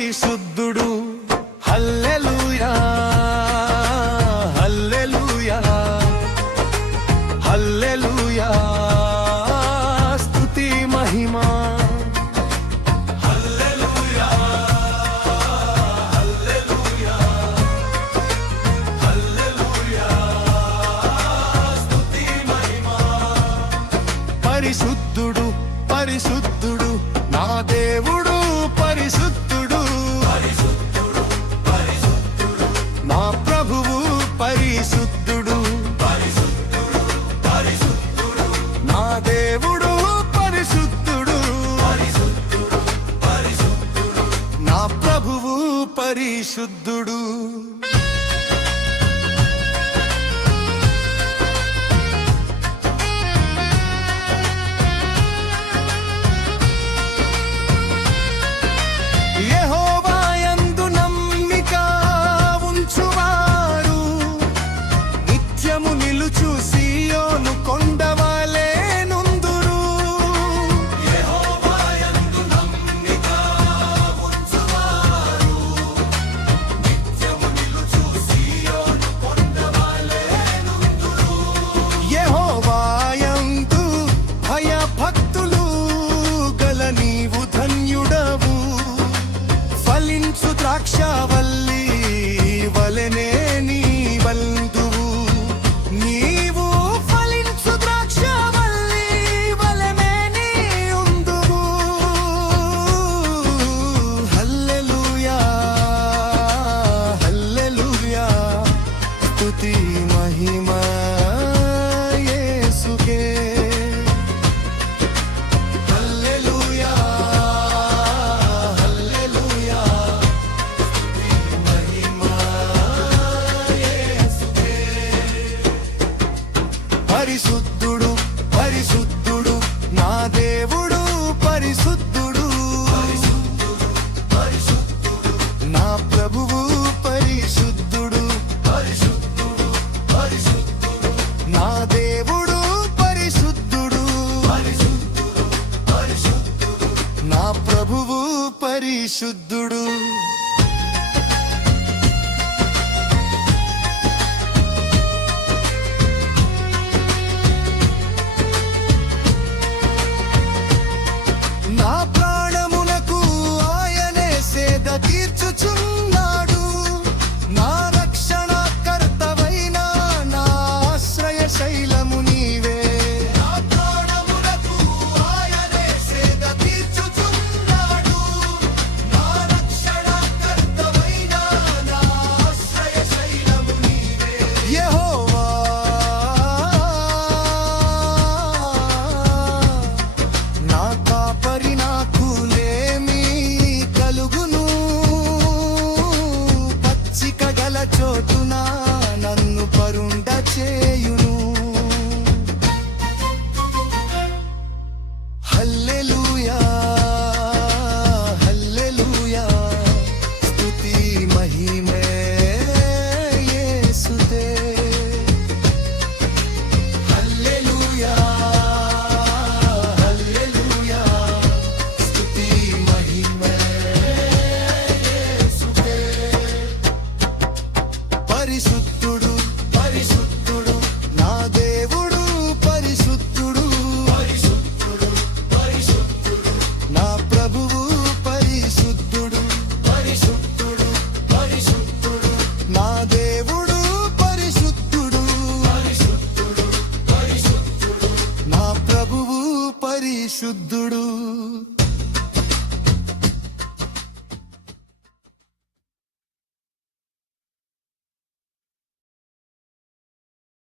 పరిశుద్ధుడు. హల్లెలూయా హల్లెలూయా హల్లెలూయా, స్తుతి మహిమా. హల్లెలూయా హల్లెలూయా హల్లెలూయా, స్తుతి మహిమా. పరిశుద్ధుడు పరిశుద్ధుడు నా దేవుడు, పరిశుద్ధుడు పరిశుద్ధుడు పరిశుద్ధుడు నా ప్రభువు, పరిశుద్ధుడు పరిశుద్ధుడు పరిశుద్ధుడు నా దేవుడు, పరిశుద్ధుడు పరిశుద్ధుడు పరిశుద్ధుడు నా ప్రభువు, పరిశుద్ధుడు. యెహోవాయందు నమ్మిక ఉంచువారు నిత్యము నిలుచు సీయోను కొండవలె నుందురు. యెహోవాయందు నమ్మిక ఉంచువారు నిత్యము నిలుచు సీయోను కొండవలె నుందురు. యెహోవాయందు భయభక్తులు గల నీవు ధన్యుడవు. ఫలించు ద్రాక్షవల్లి వలెనే నీ బంధువు, నీవు ఫలించు ద్రాక్షవల్లి వలెనే నీ ఉందువు. హల్లెలూయా హల్లెలూయా, స్తుతి మహిమా యేసుకే. హల్లెలూయా హల్లెలూయా, స్తుతి మహిమా యేసుకే. పరిశుద్ధుడు పరిశుద్ధుడు నా దేవుడు, పరిశుద్ధుడు పరిశుద్ధుడు పరిశుద్ధుడు నా ప్రభువు, పరిశుద్ధుడు పరిశుద్ధుడు పరిశుద్ధుడు నా దేవుడు, పరిశుద్ధుడు పరిశుద్ధుడు పరిశుద్ధుడు నా ప్రభువు, పరిశుద్ధుడు.